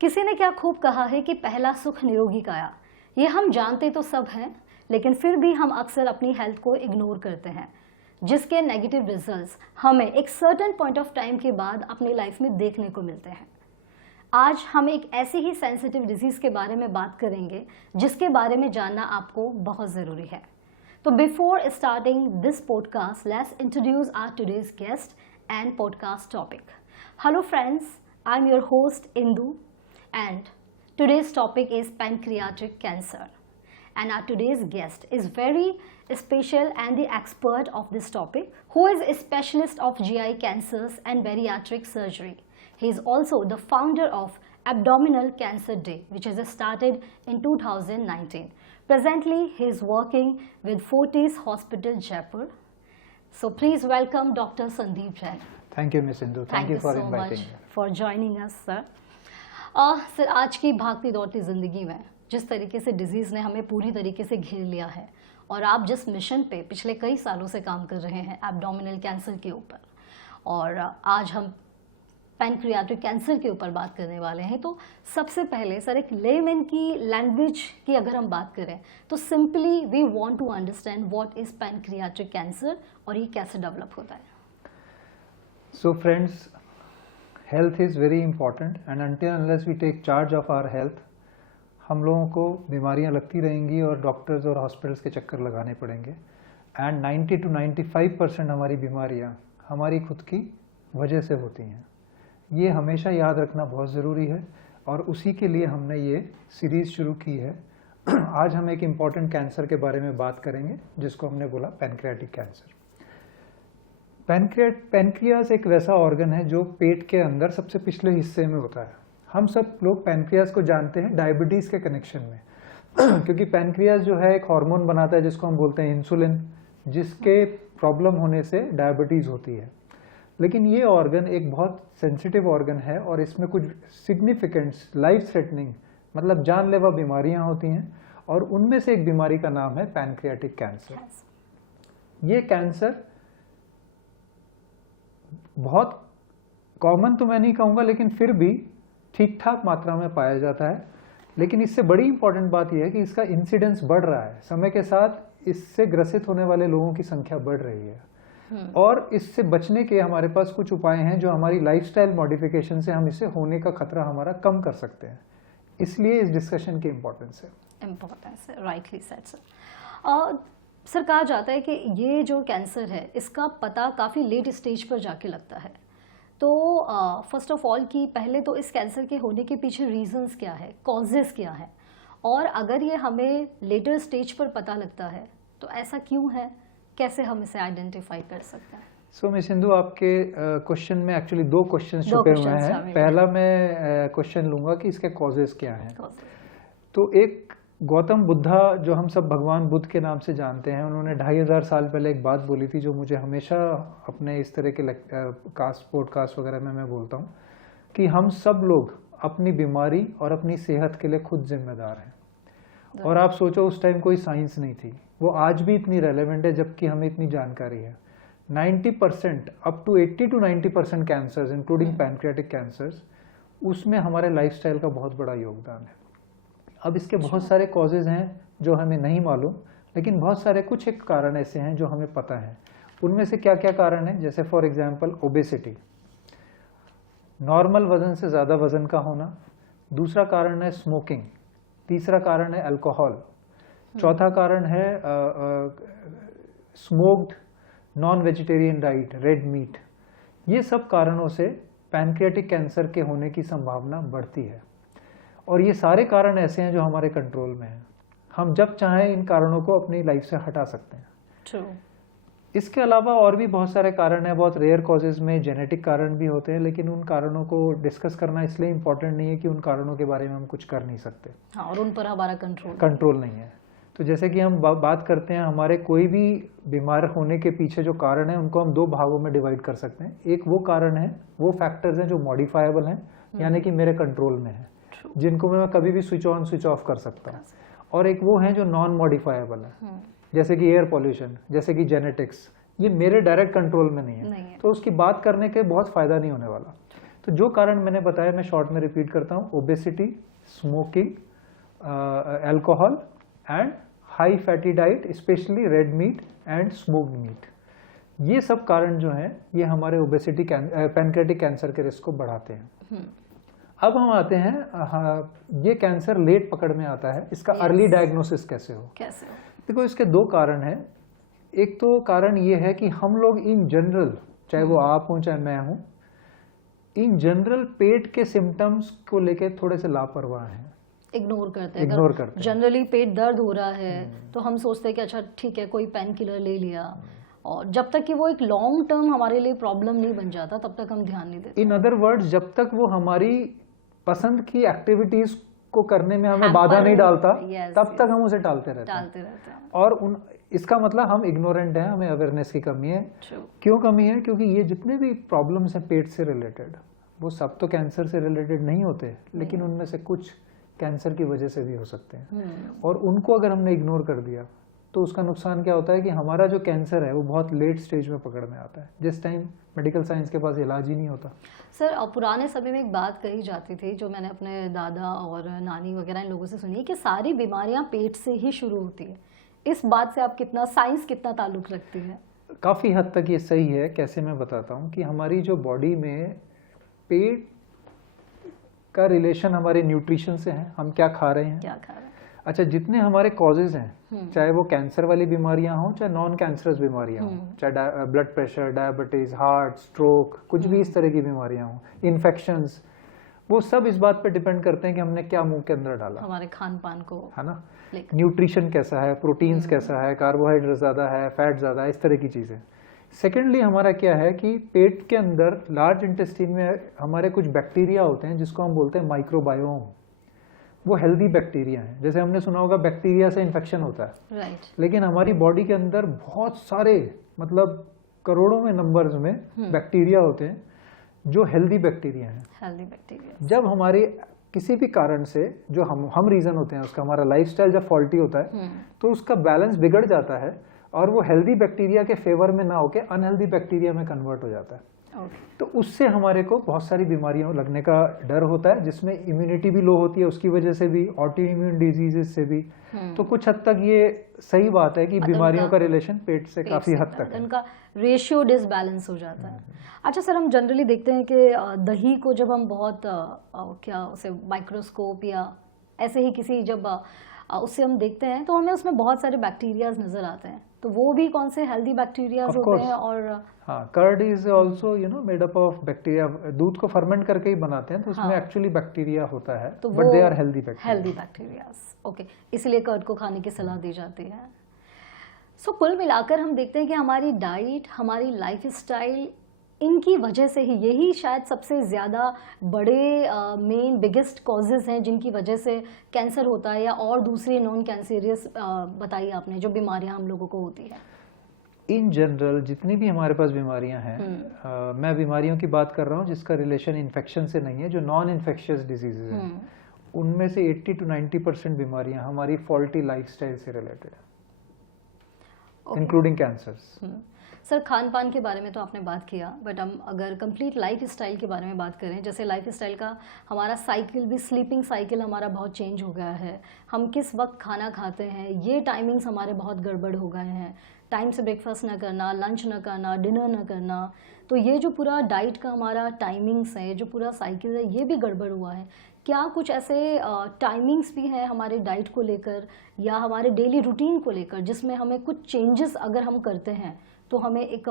किसी ने क्या खूब कहा है कि पहला सुख निरोगी काया। ये हम जानते तो सब हैं, लेकिन फिर भी हम अक्सर अपनी हेल्थ को इग्नोर करते हैं, जिसके नेगेटिव रिजल्ट्स हमें एक सर्टेन पॉइंट ऑफ टाइम के बाद अपनी लाइफ में देखने को मिलते हैं। आज हम एक ऐसी ही सेंसिटिव डिजीज के बारे में बात करेंगे जिसके बारे में जानना आपको बहुत ज़रूरी है। तो before starting this podcast, let's introduce our today's guest and podcast topic. Hello friends, I am your host Indu and today's topic is pancreatic cancer, and our today's guest is very special and the expert of this topic, who is a specialist of GI cancers and bariatric surgery. He is also the founder of Abdominal Cancer Day, which is started in 2019. Presently he is working with Fortis Hospital, Jaipur. So please welcome Dr. Sandeep Jain. Thank you, Ms. Indu. Thank you for so inviting much me. for joining us, sir. Sir, आज की भागती दौड़ती ज़िंदगी में जिस तरीके से disease ने हमें पूरी तरीके से घेर लिया है, और आप जिस मिशन पे पिछले कई सालों से काम कर रहे हैं एब्डोमिनल कैंसर के ऊपर, और आज हम पैनक्रियाटिक कैंसर के ऊपर बात करने वाले हैं, तो सबसे पहले सर एक लेमैन की लैंग्वेज की अगर हम बात करें तो simply we want to understand what is pancreatic cancer और ये कैसे डेवलप होता है। So friends, health is very important and until unless we take charge of our health, हम लोगों को बीमारियां लगती रहेंगी और डॉक्टर्स और हॉस्पिटल्स के चक्कर लगाने पड़ेंगे। एंड 90 to 95% हमारी बीमारियां हमारी खुद की वजह से होती हैं। ये हमेशा याद रखना बहुत ज़रूरी है और उसी के लिए हमने ये सीरीज़ शुरू की है। आज हम एक इम्पॉर्टेंट कैंसर के बारे में बात करेंगे जिसको हमने बोला पैनक्रियाटिक कैंसर। पैनक्रियाज एक वैसा ऑर्गन है जो पेट के अंदर सबसे पिछले हिस्से में होता है। हम सब लोग पैनक्रियाज को जानते हैं डायबिटीज़ के कनेक्शन में क्योंकि पैनक्रियाज जो है एक हार्मोन बनाता है जिसको हम बोलते हैं इंसुलिन, जिसके प्रॉब्लम होने से डायबिटीज़ होती है। लेकिन ये ऑर्गन एक बहुत सेंसिटिव ऑर्गन है और इसमें कुछ सिग्निफिकेंट लाइफ थ्रेटनिंग मतलब जानलेवा बीमारियां होती हैं, और उनमें से एक बीमारी का नाम है पैनक्रियाटिक कैंसर। ये कैंसर बहुत कॉमन तो मैं नहीं कहूँगा, लेकिन फिर भी ठीक ठाक मात्रा में पाया जाता है। लेकिन इससे बड़ी इंपॉर्टेंट बात यह है कि इसका इंसिडेंस बढ़ रहा है। समय के साथ इससे ग्रसित होने वाले लोगों की संख्या बढ़ रही है और इससे बचने के हमारे पास कुछ उपाय हैं जो हमारी लाइफस्टाइल मॉडिफिकेशन से हम इससे होने का खतरा हमारा कम कर सकते हैं। इसलिए इस डिस्कशन की इम्पोर्टेंस है। Rightly said sir. सर, कहा जाता है कि ये जो कैंसर है इसका पता काफ़ी लेट स्टेज पर जाके लगता है। तो फर्स्ट ऑफ ऑल कि पहले तो इस कैंसर के होने के पीछे रीजंस क्या है, कॉजेज़ क्या है, और अगर ये हमें लेटर स्टेज पर पता लगता है तो ऐसा क्यों है, कैसे हम इसे आइडेंटिफाई कर सकते हैं। सो मिस सिंधु, आपके क्वेश्चन में एक्चुअली दो क्वेश्चन छुपे हुए हैं। पहला मैं क्वेश्चन लूँगा कि इसके कॉजेज़ क्या हैं। तो एक गौतम बुद्धा, जो हम सब भगवान बुद्ध के नाम से जानते हैं, उन्होंने 2500 साल पहले एक बात बोली थी जो मुझे हमेशा अपने इस तरह के पॉडकास्ट वगैरह में मैं बोलता हूँ कि हम सब लोग अपनी बीमारी और अपनी सेहत के लिए खुद जिम्मेदार हैं। और आप सोचो, उस टाइम कोई साइंस नहीं थी, वो आज भी इतनी रेलेवेंट है जबकि हमें इतनी जानकारी है। 90% up to 80 to 90% cancers including pancreatic cancers, उसमें हमारे लाइफस्टाइल का बहुत बड़ा योगदान है। अब इसके बहुत सारे कॉजेज हैं जो हमें नहीं मालूम, लेकिन बहुत सारे कुछ एक कारण ऐसे हैं जो हमें पता है। उनमें से क्या क्या कारण है, जैसे फॉर एग्जांपल ओबेसिटी, नॉर्मल वजन से ज़्यादा वजन का होना। दूसरा कारण है स्मोकिंग। तीसरा कारण है अल्कोहल। चौथा कारण है smoked non vegetarian diet, red meat. ये सब कारणों से पैनक्रियाटिक कैंसर के होने की संभावना बढ़ती है, और ये सारे कारण ऐसे हैं जो हमारे कंट्रोल में हैं। हम जब चाहें इन कारणों को अपनी लाइफ से हटा सकते हैं। True. इसके अलावा और भी बहुत सारे कारण हैं। बहुत रेयर कॉजेज में जेनेटिक कारण भी होते हैं, लेकिन उन कारणों को डिस्कस करना इसलिए इम्पोर्टेंट नहीं है कि उन कारणों के बारे में हम कुछ कर नहीं सकते। हाँ, और उन पर हमारा कंट्रोल नहीं है। तो जैसे कि हम बात करते हैं, हमारे कोई भी बीमार होने के पीछे जो कारण है उनको हम दो भागों में डिवाइड कर सकते हैं। एक वो कारण है, वो फैक्टर्स हैं जो मॉडिफाइबल हैं, यानी कि मेरे कंट्रोल में है, जिनको मैं कभी भी स्विच ऑन स्विच ऑफ कर सकता हूँ। और एक वो है जो नॉन मॉडिफाइबल है, जैसे कि एयर पॉल्यूशन, जैसे कि जेनेटिक्स, ये मेरे डायरेक्ट कंट्रोल में नहीं है। तो उसकी बात करने के बहुत फायदा नहीं होने वाला। तो जो कारण मैंने बताया मैं शॉर्ट में रिपीट करता हूँ, obesity, smoking, alcohol and high fatty diet, specially red meat and smoked meat. ये सब कारण जो हैं ये हमारे ओबेसिटी पैनक्रेटिक कैंसर के रिस्क को बढ़ाते हैं। अब हम आते हैं, ये कैंसर लेट पकड़ में आता है, इसका अर्ली डायग्नोसिस कैसे हो? देखो इसके दो कारण हैं। एक तो कारण ये है कि हम लोग इन जनरल, चाहे वो आप हो चाहे मैं हूं, इन जनरल पेट के सिम्टम्स को लेके थोड़े से लापरवाह हैं, इग्नोर करते हैं। जनरली पेट दर्द हो रहा है तो हम सोचते हैं कि अच्छा ठीक है कोई पेन किलर ले लिया, और जब तक कि वो एक लॉन्ग टर्म हमारे लिए प्रॉब्लम नहीं बन जाता तब तक हम ध्यान नहीं देते। इन अदर वर्ड्स, जब तक वो हमारी पसंद की एक्टिविटीज को करने में हमें बाधा नहीं डालता तब तक हम उसे टालते रहते हैं। और इसका मतलब हम इग्नोरेंट हैं, हमें अवेयरनेस की कमी है। क्यों कमी है? क्योंकि ये जितने भी प्रॉब्लम्स हैं पेट से रिलेटेड, वो सब तो कैंसर से रिलेटेड नहीं होते, लेकिन उनमें से कुछ कैंसर की वजह से भी हो सकते हैं। और उनको अगर हमने इग्नोर कर दिया तो उसका नुकसान क्या होता है कि हमारा जो कैंसर है वो बहुत लेट स्टेज में पकड़ में आता है, जिस टाइम मेडिकल साइंस के पास इलाज ही नहीं होता। सर, पुराने समय में एक बात कही जाती थी जो मैंने अपने दादा और नानी वगैरह इन लोगों से सुनी कि सारी बीमारियां पेट से ही शुरू होती है। इस बात से आप साइंस कितना ताल्लुक रखती है? काफ़ी हद तक ये सही है। कैसे, मैं बताता हूँ कि हमारी जो बॉडी में पेट का रिलेशन हमारे न्यूट्रिशन से है, हम क्या खा रहे हैं। अच्छा, जितने हमारे कॉजेज हैं, चाहे वो कैंसर वाली बीमारियां हों चाहे नॉन कैंसरस बीमारियां हों, चाहे blood pressure, diabetes, heart, stroke, कुछ भी इस तरह की बीमारियां हों, इन्फेक्शंस, वो सब इस बात पे डिपेंड करते हैं कि हमने क्या मुंह के अंदर डाला, हमारे खान पान को, है ना, न्यूट्रिशन कैसा है, प्रोटीन्स कैसा है, कार्बोहाइड्रेट ज़्यादा है, फैट ज़्यादा है, इस तरह की चीज़ें। सेकेंडली हमारा क्या है कि पेट के अंदर लार्ज इंटेस्टाइन में हमारे कुछ बैक्टीरिया होते हैं जिसको हम बोलते हैं माइक्रोबायोम। वो हेल्दी बैक्टीरिया हैं। जैसे हमने सुना होगा बैक्टीरिया से इन्फेक्शन होता है, लेकिन हमारी बॉडी के अंदर बहुत सारे, मतलब करोड़ों में नंबर्स में बैक्टीरिया होते हैं जो हेल्दी बैक्टीरिया हैं। जब हमारे किसी भी कारण से, जो हम रीजन होते हैं उसका, हमारा लाइफस्टाइल जब फॉल्टी होता है तो उसका बैलेंस बिगड़ जाता है और वो हेल्दी बैक्टीरिया के फेवर में ना होके अनहेल्दी बैक्टीरिया में कन्वर्ट हो जाता है। तो उससे हमारे को बहुत सारी बीमारियां लगने का डर होता है, जिसमें इम्यूनिटी भी लो होती है, उसकी वजह से भी, ऑटो इम्यून डिजीजेस से भी। तो कुछ हद तक ये सही बात है कि बीमारियों का रिलेशन पेट से काफी हद तक है, उनका रेशियो डिसबैलेंस हो जाता है। अच्छा सर, हम जनरली देखते हैं कि दही को जब हम बहुत क्या उसे माइक्रोस्कोप या ऐसे ही किसी जब उससे हम देखते हैं तो हमें उसमें बहुत सारे बैक्टीरियाज नजर आते हैं, तो वो भी कौन से हेल्दी बैक्टीरियाज होते हैं? और हाँ, curd is also made up of bacteria. दूध को फर्मेंट करके ही बनाते हैं तो उसमें एक्चुअली बैक्टीरिया होता है, तो but they are healthy bacterias. Okay, इसलिए कर्ड को खाने की सलाह दी जाती है। सो कुल मिलाकर हम देखते हैं कि हमारी डाइट, हमारी लाइफस्टाइल, इनकी वजह से ही, यही शायद सबसे ज़्यादा बड़े मेन बिगेस्ट कॉजेज़ हैं जिनकी वजह से कैंसर होता है, या और दूसरी नॉन कैंसरियस बताई आपने जो बीमारियां हम लोगों को होती है। इन जनरल जितनी भी हमारे पास बीमारियां हैं, मैं बीमारियों की बात कर रहा हूँ जिसका रिलेशन इन्फेक्शन से नहीं है, जो नॉन इन्फेक्शियस डिजीजेज हैं, उनमें से 80 to 90% बीमारियां हमारी फॉल्टी लाइफस्टाइल से रिलेटेड है, इंक्लूडिंग कैंसर्स। सर, खान पान के बारे में तो आपने बात किया, बट हम अगर कंप्लीट लाइफ स्टाइल के बारे में बात करें, जैसे लाइफ स्टाइल का हमारा साइकिल भी, स्लीपिंग साइकिल हमारा बहुत चेंज हो गया है, हम किस वक्त खाना खाते हैं ये टाइमिंग्स हमारे बहुत गड़बड़ हो गए हैं, टाइम से ब्रेकफास्ट ना करना, लंच ना करना, डिनर ना करना, तो ये जो पूरा डाइट का हमारा टाइमिंग्स है, जो पूरा साइकिल है, ये भी गड़बड़ हुआ है। क्या कुछ ऐसे टाइमिंग्स भी हैं हमारे डाइट को लेकर या हमारे डेली रूटीन को लेकर जिसमें हमें कुछ चेंजेस अगर हम करते हैं तो हमें एक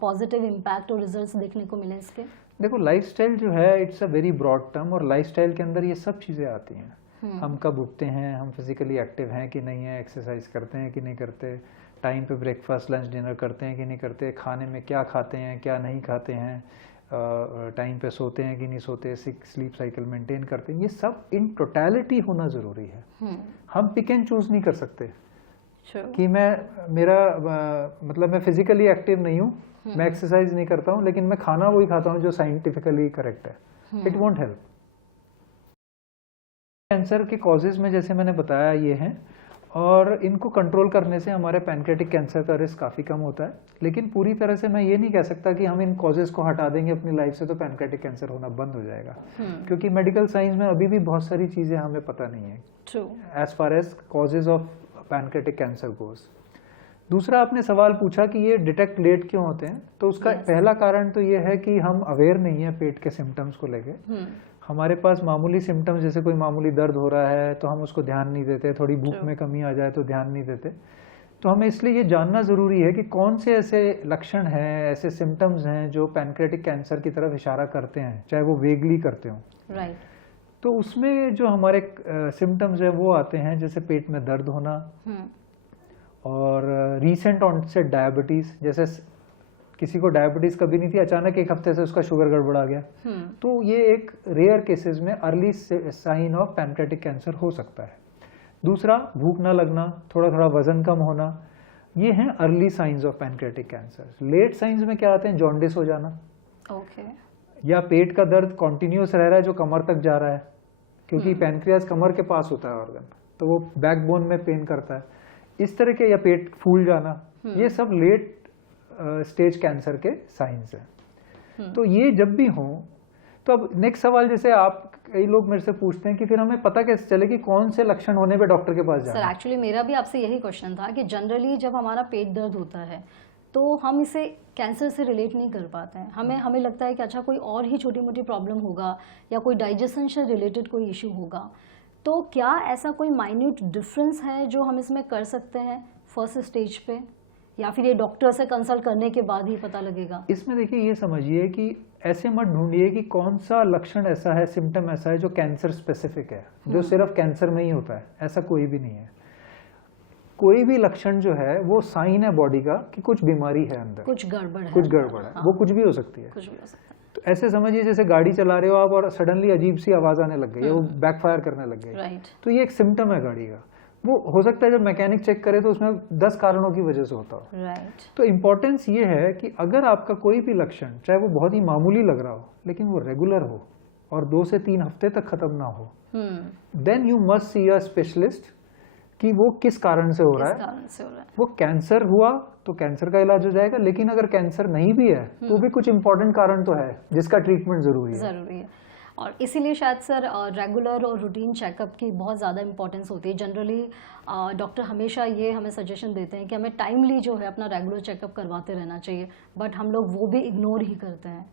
पॉजिटिव इम्पैक्ट और रिजल्ट्स देखने को मिले इसके? देखो, लाइफस्टाइल जो है it's a very broad term, और लाइफस्टाइल के अंदर ये सब चीज़ें आती हैं। हम कब उठते हैं, हम फिजिकली एक्टिव हैं कि नहीं है, एक्सरसाइज करते हैं कि नहीं करते, टाइम पे ब्रेकफास्ट, लंच, डिनर करते हैं कि नहीं करते, खाने में क्या खाते हैं क्या नहीं खाते हैं, टाइम पे सोते हैं कि नहीं सोते, स्लीप साइकिल मेंटेन करते हैं, ये सब इन टोटलिटी होना ज़रूरी है। हम पिक एंड चूज़ नहीं कर सकते कि मैं फिजिकली एक्टिव नहीं हूँ, मैं एक्सरसाइज नहीं करता हूँ, लेकिन मैं खाना वही खाता हूँ जो साइंटिफिकली करेक्ट है। It won't help. कैंसर के कॉजेज में जैसे मैंने बताया ये हैं, और इनको कंट्रोल करने से हमारे पैनक्रियाटिक कैंसर का रिस्क काफ़ी कम होता है। लेकिन पूरी तरह से मैं ये नहीं कह सकता कि हम इन कॉजेज़ को हटा देंगे अपनी लाइफ से तो पैनक्रियाटिक कैंसर होना बंद हो जाएगा, क्योंकि मेडिकल साइंस में अभी भी बहुत सारी चीज़ें हमें पता नहीं है as far as causes of pancreatic cancer goes. दूसरा आपने सवाल पूछा कि ये डिटेक्ट लेट क्यों होते हैं, तो उसका पहला कारण तो ये है कि हम अवेयर नहीं है पेट के सिम्टम्स को लेके। हमारे पास मामूली सिम्टम्स जैसे कोई मामूली दर्द हो रहा है तो हम उसको ध्यान नहीं देते, थोड़ी भूख में कमी आ जाए तो ध्यान नहीं देते। तो हमें इसलिए ये जानना ज़रूरी है कि कौन से ऐसे लक्षण हैं, ऐसे सिम्टम्स हैं जो पैनक्रियाटिक कैंसर की तरफ इशारा करते हैं, चाहे वो वेगली करते हों। राइट। तो उसमें जो हमारे सिम्टम्स हैं वो आते हैं जैसे पेट में दर्द होना और रीसेंट ऑनसेट डायबिटीज़, जैसे किसी को डायबिटीज़ कभी नहीं थी, अचानक एक हफ्ते से उसका शुगर गड़बड़ा गया, तो ये एक रेयर केसेस में early sign of pancreatic cancer हो सकता है। दूसरा, भूख ना लगना, थोड़ा थोड़ा वजन कम होना, ये हैं early signs of pancreatic cancer. Late signs में क्या आते हैं, जॉन्डिस हो जाना, या पेट का दर्द कॉन्टिन्यूस रह रहा है जो कमर तक जा रहा है, क्योंकि पैनक्रियास कमर के पास होता है ऑर्गन, तो वो बैकबोन में पेन करता है, इस तरह के, या पेट फूल जाना, ये सब लेट स्टेज कैंसर के साइंस हैं। तो ये जब भी हो, तो अब नेक्स्ट सवाल, जैसे आप कई लोग मेरे से पूछते हैं कि फिर हमें पता कैसे चले कि कौन से लक्षण होने पे डॉक्टर के पास जाना है। सर एक्चुअली मेरा भी आपसे यही क्वेश्चन था कि जनरली जब हमारा पेट दर्द होता है तो हम इसे कैंसर से रिलेट नहीं कर पाते हैं। हमें लगता है कि अच्छा कोई और ही छोटी मोटी प्रॉब्लम होगा या कोई डाइजेशन से रिलेटेड कोई इशू होगा। तो क्या ऐसा कोई माइन्यूट डिफरेंस है जो हम इसमें कर सकते हैं फर्स्ट स्टेज पे, या फिर ये डॉक्टर से कंसल्ट करने के बाद ही पता लगेगा? इसमें देखिए, ये समझिए कि ऐसे मत ढूंढिए कि कौन सा लक्षण ऐसा है, सिम्टम ऐसा है जो कैंसर स्पेसिफिक है, जो सिर्फ कैंसर में ही होता है, ऐसा कोई भी नहीं है। कोई भी लक्षण जो है वो साइन है बॉडी का कि कुछ बीमारी है अंदर, कुछ गड़बड़ है, हाँ। वो कुछ भी हो सकती है, कुछ भी हो सकता है। तो ऐसे समझिए जैसे गाड़ी चला रहे हो आप और सडनली अजीब सी आवाज आने लग गई, वो बैकफायर करने लग गई, तो ये एक सिम्टम है गाड़ी का। वो हो सकता है जब मैकेनिक चेक करे तो उसमें 10 कारणों की वजह से होता हो। तो इम्पोर्टेंस ये है कि अगर आपका कोई भी लक्षण, चाहे वो बहुत ही मामूली लग रहा हो, लेकिन वो रेगुलर हो और 2 से 3 हफ्ते तक खत्म ना हो, then you must see a specialist कि वो किस कारण से हो रहा है। वो कैंसर हुआ तो कैंसर का इलाज हो जाएगा, लेकिन अगर कैंसर नहीं भी है तो भी कुछ इंपॉर्टेंट कारण तो है जिसका ट्रीटमेंट जरूरी है। और इसीलिए शायद सर रेगुलर और रूटीन चेकअप की बहुत ज़्यादा इंपॉर्टेंस होती है। जनरली डॉक्टर हमेशा ये हमें सजेशन देते हैं कि हमें टाइमली जो है अपना रेगुलर चेकअप करवाते रहना चाहिए, बट हम लोग वो भी इग्नोर ही करते हैं।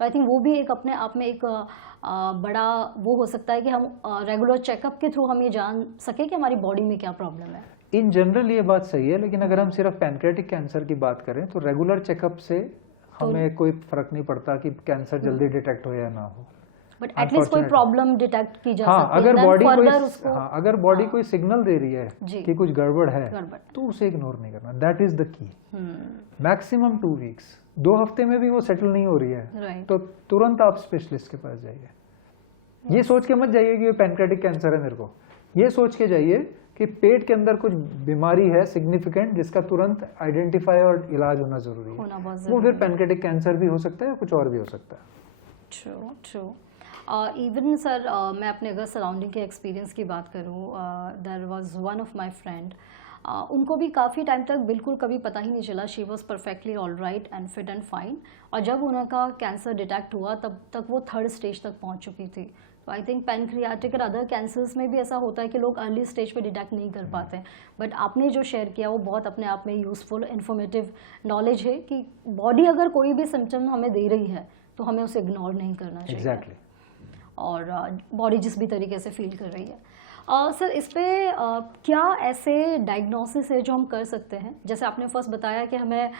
तो आई थिंक वो भी एक अपने आप में एक बड़ा वो हो सकता है कि हम रेगुलर चेकअप के थ्रू हम ये जान सके कि हमारी बॉडी में क्या प्रॉब्लम है। इन जनरल ये बात सही है, लेकिन अगर हम सिर्फ पैनक्रियाटिक कैंसर की बात करें तो रेगुलर चेकअप से हमें कोई फर्क नहीं पड़ता कि कैंसर जल्दी डिटेक्ट हो या ना हो, बट एटलीस्ट कोई प्रॉब्लम डिटेक्ट की जा सकती है। अगर बॉडी कोई सिग्नल दे रही है कि कुछ गड़बड़ है तो उसे इग्नोर नहीं करना, that is the key. Maximum 2 weeks, 2 हफ्ते में भी वो सेटल नहीं हो रही है तो तुरंत आप स्पेशलिस्ट के पास जाइए। ये सोच के मत जाइए कि ये पैनक्रियाटिक कैंसर है मेरे को, ये सोच के जाइए कि पेट के अंदर कुछ बीमारी है सिग्निफिकेंट जिसका तुरंत आइडेंटिफाई और इलाज होना जरूरी है। वो फिर पैनक्रियाटिक कैंसर भी हो सकता है, कुछ और भी हो सकता है। ट्रू। इवन सर मैं अपने अगर सराउंडिंग के एक्सपीरियंस की बात करूँ, there was one of my friend, उनको भी काफ़ी टाइम तक बिल्कुल कभी पता ही नहीं चला, she was perfectly all right and fit and fine, और जब उनका कैंसर डिटेक्ट हुआ तब तक वो 3rd स्टेज तक पहुंच चुकी थी। तो आई थिंक पैनक्रियाटिक और अदर कैंसर्स में भी ऐसा होता है कि लोग अर्ली स्टेज पे डिटेक्ट नहीं कर पाते हैं, बट आपने जो शेयर किया वो बहुत अपने आप में यूज़फुल इन्फॉर्मेटिव नॉलेज है कि बॉडी अगर कोई भी सिम्टम हमें दे रही है तो हमें उसे इग्नोर नहीं करना चाहिए। Exactly. और बॉडी जिस भी तरीके से फील कर रही है। सर इस पे क्या ऐसे डायग्नोसिस है जो हम कर सकते हैं? जैसे आपने फर्स्ट बताया कि हमें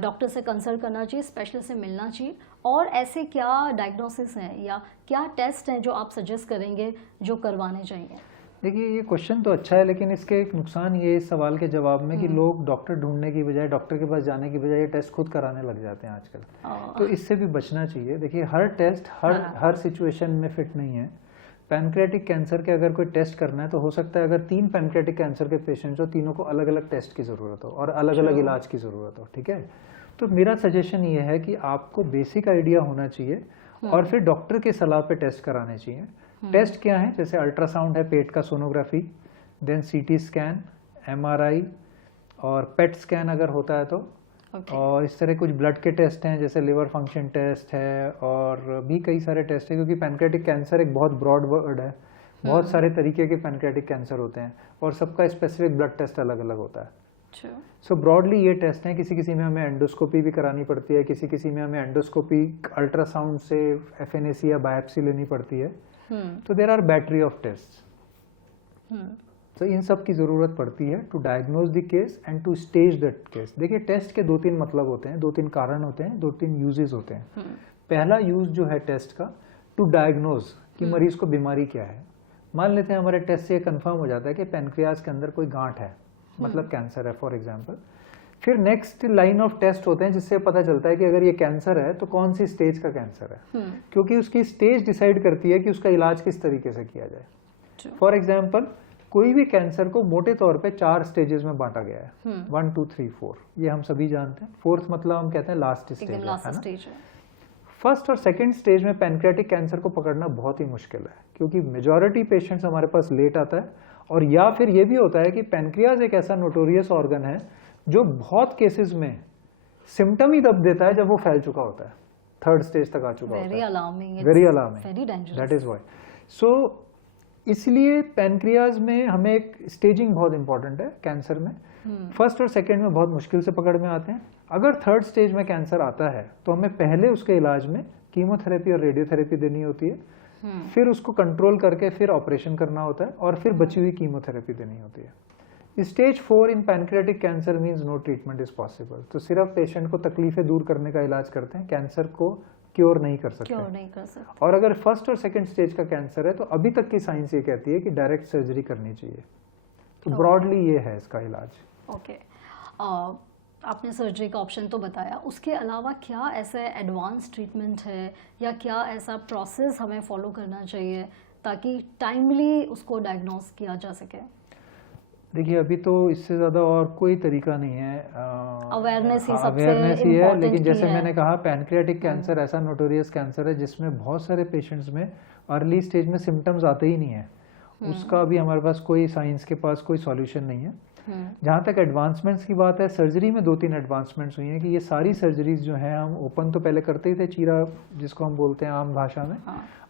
डॉक्टर से कंसल्ट करना चाहिए, स्पेशलिस्ट से मिलना चाहिए, और ऐसे क्या डायग्नोसिस हैं या क्या टेस्ट हैं जो आप सजेस्ट करेंगे जो करवाने चाहिए? देखिए, ये क्वेश्चन तो अच्छा है, लेकिन इसके एक नुकसान ये इस सवाल के जवाब में कि लोग डॉक्टर ढूंढने की बजाय, डॉक्टर के पास जाने की बजाय ये टेस्ट खुद कराने लग जाते हैं आजकल। तो इससे भी बचना चाहिए। देखिए, हर टेस्ट हर सिचुएशन में फिट नहीं है। पैनक्रियाटिक कैंसर के अगर कोई टेस्ट करना है तो हो सकता है अगर 3 पैनक्रियाटिक कैंसर के पेशेंट्स हो, तीनों को अलग अलग टेस्ट की ज़रूरत हो और अलग अलग इलाज की ज़रूरत हो, ठीक है। तो मेरा सजेशन ये है कि आपको बेसिक आइडिया होना चाहिए और फिर डॉक्टर के सलाह पे टेस्ट कराने चाहिए। टेस्ट क्या है? जैसे अल्ट्रासाउंड है, पेट का sonography, then CT scan MRI और पेट स्कैन अगर होता है तो और इस तरह कुछ ब्लड के टेस्ट हैं जैसे लिवर फंक्शन टेस्ट है और भी कई सारे टेस्ट हैं, क्योंकि पैनक्रियाटिक कैंसर एक बहुत ब्रॉड वर्ड है, बहुत सारे तरीके के पैनक्रियाटिक कैंसर होते हैं और सबका स्पेसिफिक ब्लड टेस्ट अलग अलग होता है। सो ब्रॉडली ये टेस्ट हैं, किसी किसी में हमें एंडोस्कोपी भी करानी पड़ती है, किसी किसी में हमें एंडोस्कोपी अल्ट्रासाउंड से FNAC या बायोप्सी लेनी पड़ती है। तो there are battery of test. तो इन सब की ज़रूरत पड़ती है to diagnose the case and to stage that case. देखिए टेस्ट के 2-3 मतलब होते हैं, 2-3 कारण होते हैं, 2-3 यूजेस होते हैं। पहला यूज जो है टेस्ट का, टू डायग्नोज कि मरीज को बीमारी क्या है। मान लेते हैं हमारे टेस्ट से ये कंफर्म हो जाता है कि पैनक्रियाज के अंदर कोई गांठ है, मतलब कैंसर है फॉर एग्जाम्पल। फिर नेक्स्ट लाइन ऑफ टेस्ट होते हैं जिससे पता चलता है कि अगर ये कैंसर है तो कौन सी स्टेज का कैंसर है, क्योंकि उसकी स्टेज डिसाइड करती है कि उसका इलाज किस तरीके से किया जाए। फॉर एग्जाम्पल कोई भी कैंसर को मोटे तौर पे 4 स्टेजेस में बांटा गया है, 1 2 3 4, ये हम सभी जानते हैं। 4th मतलब हम कहते हैं लास्ट स्टेज है ना। फर्स्ट और सेकंड स्टेज में पैनक्रियाटिक कैंसर को पकड़ना बहुत ही मुश्किल है, क्योंकि मेजॉरिटी पेशेंट्स हमारे पास लेट आता है, और या फिर ये भी होता है कि पैनक्रियाज एक ऐसा नोटोरियस ऑर्गन है जो बहुत केसेस में सिम्टम ही तब देता है जब वो फैल चुका होता है, 3rd स्टेज तक आ चुका होता है। Very alarming, that is why. So इसलिए पैनक्रियाज में हमें एक स्टेजिंग बहुत इंपॉर्टेंट है कैंसर में। फर्स्ट और सेकंड में बहुत मुश्किल से पकड़ में आते हैं। अगर 3rd स्टेज में कैंसर आता है तो हमें पहले उसके इलाज में कीमोथेरेपी और रेडियोथेरेपी देनी होती है, फिर उसको कंट्रोल करके फिर ऑपरेशन करना होता है और फिर बची हुई कीमोथेरेपी देनी होती है। Stage 4 in pancreatic cancer means no treatment is possible. तो सिर्फ पेशेंट को तकलीफें दूर करने का इलाज करते हैं, कैंसर को क्योर नहीं कर सकते। और अगर फर्स्ट और सेकंड स्टेज का कैंसर है तो अभी तक की साइंस ये कहती है कि डायरेक्ट सर्जरी करनी चाहिए। तो ब्रॉडली ये है इसका इलाज। ओके, आपने सर्जरी का ऑप्शन तो बताया, उसके अलावा क्या ऐसे एडवांस ट्रीटमेंट है या क्या ऐसा प्रोसेस हमें फॉलो करना चाहिए ताकि टाइमली उसको डायग्नोस किया जा सके? देखिए अभी तो इससे ज़्यादा और कोई तरीका नहीं है, अवेयरनेस ही सबसे है। लेकिन जैसे मैंने कहा पैनक्रियाटिक कैंसर ऐसा नोटोरियस कैंसर है जिसमें बहुत सारे पेशेंट्स में अर्ली स्टेज में सिम्टम्स आते ही नहीं है, उसका अभी हमारे पास कोई साइंस के पास कोई सॉल्यूशन नहीं है। जहाँ तक एडवांसमेंट्स की बात है, सर्जरी में 2-3 एडवांसमेंट्स हुई हैं कि ये सारी सर्जरीज जो हैं हम ओपन तो पहले करते ही थे, चीरा जिसको हम बोलते हैं आम भाषा में,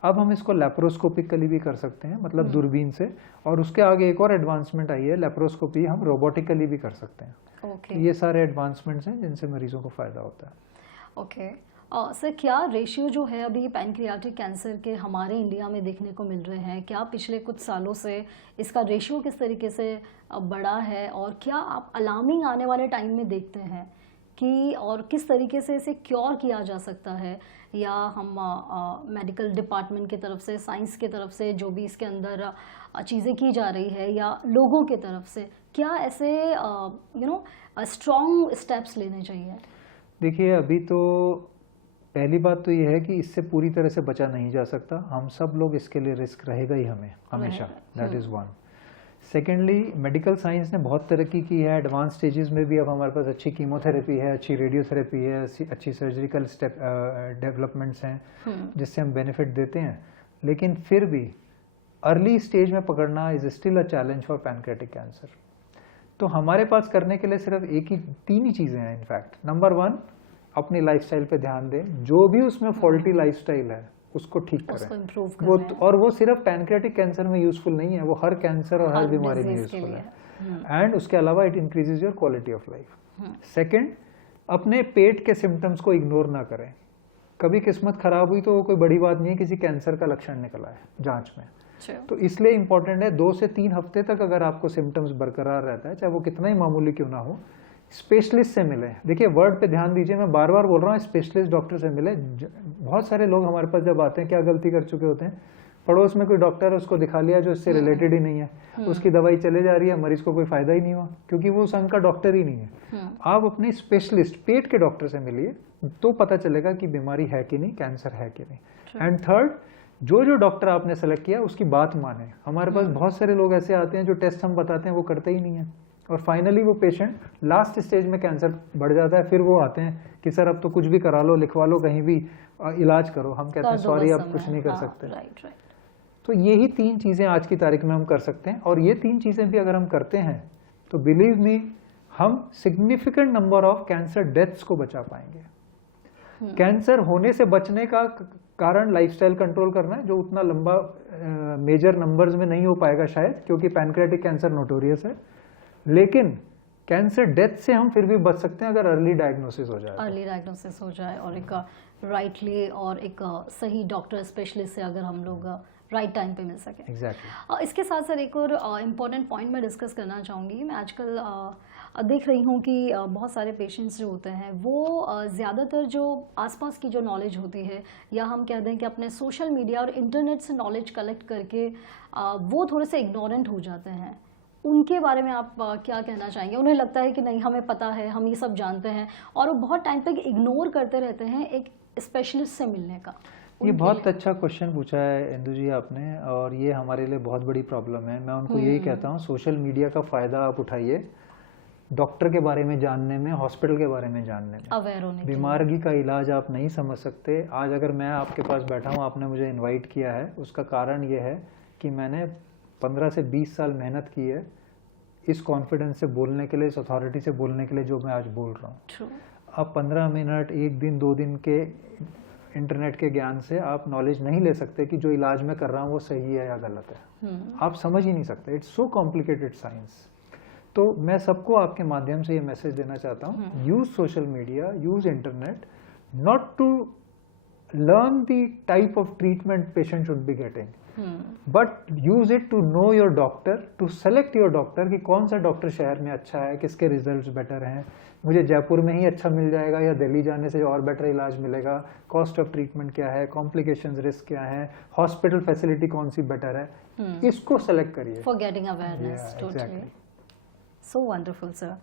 अब हम इसको लेप्रोस्कोपिकली भी कर सकते हैं, मतलब दूरबीन से। और उसके आगे एक और एडवांसमेंट आई है, लेप्रोस्कोपी हम रोबोटिकली भी कर सकते हैं। तो ये सारे एडवांसमेंट्स हैं जिनसे मरीजों को फायदा होता है। ओके सर, क्या रेशियो जो है अभी पैनक्रियाटिक कैंसर के हमारे इंडिया में देखने को मिल रहे हैं, क्या पिछले कुछ सालों से इसका रेशियो किस तरीके से बढ़ा है, और क्या आप अलार्मिंग आने वाले टाइम में देखते हैं कि और किस तरीके से इसे क्योर किया जा सकता है, या हम मेडिकल डिपार्टमेंट की तरफ से, साइंस की तरफ से जो भी इसके अंदर चीज़ें की जा रही है, या लोगों की तरफ से क्या ऐसे स्ट्रॉन्ग स्टेप्स लेने चाहिए? देखिए अभी तो पहली बात तो ये है कि इससे पूरी तरह से बचा नहीं जा सकता, हम सब लोग इसके लिए रिस्क रहेगा ही हमें हमेशा, that is one. Secondly medical science ने बहुत तरक्की की है, एडवांस स्टेजेस में भी अब हमारे पास अच्छी कीमोथेरेपी है, अच्छी रेडियोथेरेपी है, अच्छी सर्जिकल स्टेप डेवलपमेंट्स हैं जिससे हम बेनिफिट देते हैं। लेकिन फिर भी अर्ली स्टेज में पकड़ना is still a challenge for pancreatic cancer. तो हमारे पास करने के लिए सिर्फ 3 ही चीज़ें हैं इनफैक्ट। नंबर 1, अपनी लाइफस्टाइल पे ध्यान दें, जो भी उसमें फॉल्टी लाइफस्टाइल है उसको ठीक करें। वो सिर्फ पैनक्रियाटिक कैंसर में यूजफुल नहीं है, वो हर कैंसर और हर बीमारी में यूजफुल है। एंड उसके अलावा it increases your quality of life. Second, अपने पेट के सिम्टम्स को इग्नोर ना करें। कभी किस्मत खराब हुई तो वो कोई बड़ी बात नहीं है, किसी कैंसर का लक्षण निकला है जांच में, तो इसलिए इंपॉर्टेंट है 2 से 3 हफ्ते तक अगर आपको सिम्टम्स बरकरार रहता है, चाहे वो कितना ही मामूली क्यों ना हो, स्पेशलिस्ट से मिले। देखिए वर्ड पे ध्यान दीजिए, मैं बार बार बोल रहा हूँ स्पेशलिस्ट डॉक्टर से मिले। बहुत सारे लोग हमारे पास जब आते हैं क्या गलती कर चुके होते हैं, पड़ोस में कोई डॉक्टर है उसको दिखा लिया जो इससे रिलेटेड ही नहीं है, उसकी दवाई चले जा रही है, मरीज को कोई फायदा ही नहीं हुआ क्योंकि वो संघ का डॉक्टर ही नहीं है। आप अपने स्पेशलिस्ट पेट के डॉक्टर से मिलिए तो पता चलेगा कि बीमारी है कि नहीं, कैंसर है कि नहीं। एंड थर्ड, जो डॉक्टर आपने सेलेक्ट किया उसकी बात माने। हमारे पास बहुत सारे लोग ऐसे आते हैं जो टेस्ट हम बताते हैं वो करते ही नहीं है, और फाइनली वो पेशेंट लास्ट स्टेज में कैंसर बढ़ जाता है, फिर वो आते हैं कि सर अब तो कुछ भी करा लो, लिखवा लो, कहीं भी इलाज करो। हम कहते हैं सॉरी अब कुछ नहीं कर सकते। तो यही 3 चीज़ें आज की तारीख में हम कर सकते हैं, और ये 3 चीज़ें भी अगर हम करते हैं तो बिलीव मी, हम significant number of cancer deaths को बचा पाएंगे। कैंसर होने से बचने का कारण लाइफस्टाइल कंट्रोल करना है, जो उतना लंबा मेजर नंबर्स में नहीं हो पाएगा शायद, क्योंकि पैनक्रियाटिक कैंसर नोटोरियस है। लेकिन कैंसर डेथ से हम फिर भी बच सकते हैं अगर अर्ली डायग्नोसिस हो जाए। अर्ली डायग्नोसिस हो जाए और एक राइटली और एक सही डॉक्टर स्पेशलिस्ट से अगर हम लोग राइट टाइम पे मिल सके। एग्जैक्टली। इसके साथ सर एक और इम्पॉर्टेंट पॉइंट मैं डिस्कस करना चाहूँगी। मैं आजकल देख रही हूँ कि बहुत सारे पेशेंट्स जो होते हैं वो ज़्यादातर जो आसपास की जो नॉलेज होती है, या हम कह दें कि अपने सोशल मीडिया और इंटरनेट से नॉलेज कलेक्ट करके वो थोड़े से इग्नोरेंट हो जाते हैं। उनके बारे में आप क्या कहना चाहेंगे? उन्हें लगता है कि नहीं, हमें पता है, हम ये सब जानते हैं, और वो बहुत टाइम तक इग्नोर करते रहते हैं एक स्पेशलिस्ट से मिलने का। ये बहुत अच्छा क्वेश्चन पूछा है इंदु जी आपने, और ये हमारे लिए बहुत बड़ी प्रॉब्लम है। मैं उनको यही कहता हूँ, सोशल मीडिया का फ़ायदा आप उठाइए डॉक्टर के बारे में जानने में, हॉस्पिटल के बारे में जानने में, अवेयर होने। बीमारी का इलाज आप नहीं समझ सकते। आज अगर मैं आपके पास बैठा हूँ, आपने मुझे इनवाइट किया है, उसका कारण ये है कि मैंने 15 से 20 साल मेहनत की है इस कॉन्फिडेंस से बोलने के लिए, इस अथॉरिटी से बोलने के लिए जो मैं आज बोल रहा हूँ। आप 15 मिनट, 1 दिन, 2 दिन के इंटरनेट के ज्ञान से आप नॉलेज नहीं ले सकते कि जो इलाज मैं कर रहा हूँ वो सही है या गलत है। आप समझ ही नहीं सकते। It's so complicated science. तो मैं सबको आपके माध्यम से ये मैसेज देना चाहता हूँ, use social media, use internet, not to learn the type of treatment patient should be getting, but use it to know your doctor, to select your doctor कि कौन सा डॉक्टर शहर में अच्छा है, किसके रिजल्ट्स बेटर हैं, मुझे जयपुर में ही अच्छा मिल जाएगा या दिल्ली जाने से और बेटर इलाज मिलेगा, कॉस्ट ऑफ ट्रीटमेंट क्या है, कॉम्प्लिकेशंस रिस्क क्या है, हॉस्पिटल फैसिलिटी कौन सी बेटर है, इसको सेलेक्ट करिए। For getting awareness. Totally so wonderful sir.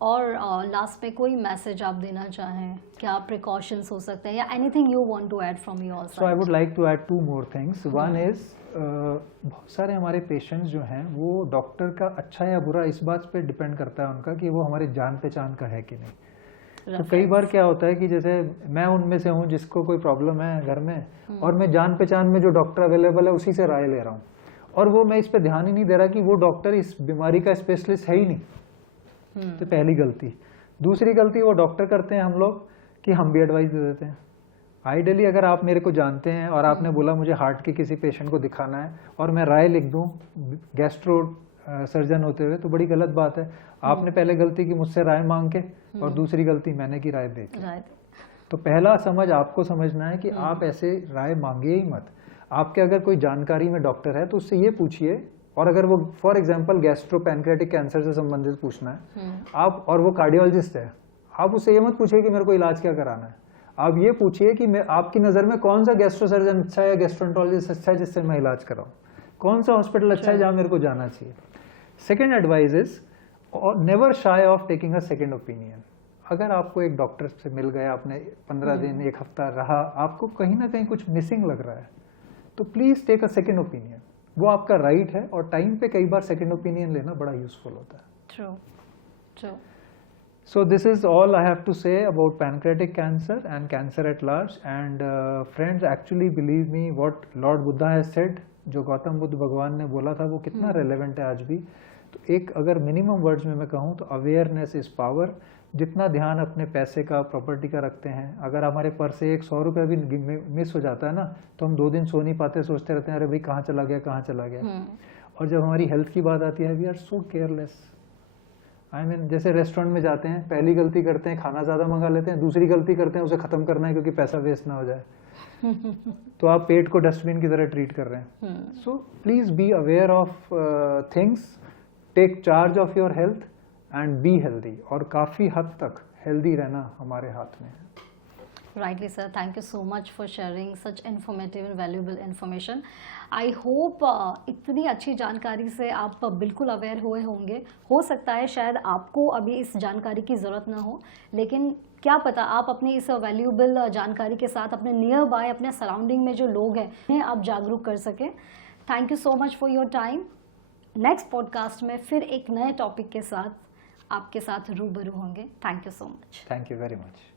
और लास्ट में कोई मैसेज आप देना चाहें? क्या प्रिकॉशंस हो सकते हैं या anything you want to add from your side? So I would like to add 2 more things. One is बहुत सारे हमारे पेशेंट्स जो हैं वो डॉक्टर का अच्छा या बुरा इस बात पे डिपेंड करता है उनका कि वो हमारे जान पहचान का है कि नहीं। तो कई बार क्या होता है कि जैसे मैं उनमें से हूँ जिसको कोई प्रॉब्लम है घर में, और मैं जान पहचान में जो डॉक्टर अवेलेबल है उसी से राय ले रहा हूँ, और वो मैं इस पे ध्यान ही नहीं दे रहा कि वो डॉक्टर इस बीमारी का स्पेशलिस्ट है ही नहीं। तो पहली गलती। दूसरी गलती वो डॉक्टर करते हैं हम लोग कि हम भी एडवाइस दे देते हैं। आइडियली अगर आप मेरे को जानते हैं और आपने बोला मुझे हार्ट के किसी पेशेंट को दिखाना है और मैं राय लिख दूं गैस्ट्रो सर्जन होते हुए, तो बड़ी गलत बात है। आपने पहले गलती की मुझसे राय मांग के, और दूसरी गलती मैंने की राय दे के। तो पहला समझ आपको समझना है कि आप ऐसे राय मांगे ही मत। आपके अगर कोई जानकारी में डॉक्टर है तो उससे ये पूछिए, और अगर वो for example gastro pancreatic cancer से संबंधित पूछना है आप, और वो कार्डियोलॉजिस्ट है, आप उससे ये मत पूछिए कि मेरे को इलाज क्या कराना है। आप ये पूछिए कि मैं आपकी नज़र में कौन सा गैस्ट्रो सर्जन अच्छा है या गैस्ट्रोएंटरोलॉजिस्ट अच्छा है जिससे मैं इलाज कराऊं, कौन सा हॉस्पिटल अच्छा है जहां मेरे को जाना चाहिए। Second advice is never shy of taking a second opinion. अगर आपको एक डॉक्टर से मिल गया, आपने 15 दिन 1 हफ्ता रहा, आपको कहीं ना कहीं कुछ मिसिंग लग रहा है, तो please take a second opinion. वो आपका राइट है, और टाइम पे कई बार सेकेंड ओपिनियन लेना बड़ा यूजफुल होता है। True true. So this is all I have to say about pancreatic cancer and cancer at large. And friends, actually believe me, what Lord Buddha has said, जो गौतम बुद्ध भगवान ने बोला था वो कितना रेलेवेंट है आज भी। तो एक अगर मिनिमम वर्ड्स में मैं कहूँ तो अवेयरनेस इज पावर। जितना ध्यान अपने पैसे का, प्रॉपर्टी का रखते हैं, अगर हमारे पर्स से 100 रुपये भी मिस हो जाता है ना, तो हम 2 दिन सो नहीं पाते, सोचते रहते हैं अरे भाई कहाँ चला गया, कहाँ चला गया। और जब हमारी हेल्थ की बात आती है, we are so careless. I mean जैसे रेस्टोरेंट में जाते हैं, पहली गलती करते हैं खाना ज़्यादा मंगा लेते हैं, दूसरी गलती करते हैं उसे ख़त्म करना है क्योंकि पैसा वेस्ट ना हो जाए। तो आप पेट को डस्टबिन की तरह ट्रीट कर रहे हैं। So please be aware of things, take charge of your health and be healthy. और काफ़ी हद तक हेल्दी रहना हमारे हाथ में है। Rightly sir, thank you so much for sharing such informative and valuable information. I hope इतनी अच्छी जानकारी से आप बिल्कुल अवेयर हुए होंगे। हो सकता है शायद आपको अभी इस जानकारी की ज़रूरत ना हो, लेकिन क्या पता आप अपनी इस वैल्यूएबल जानकारी के साथ अपने नियर बाय, अपने सराउंडिंग में जो लोग हैं उन्हें आप जागरूक कर सकें। Thank you so much for your time. Next podcast में फिर एक नए टॉपिक के साथ आपके साथ रूबरू होंगे। Thank you so much. Thank you very much.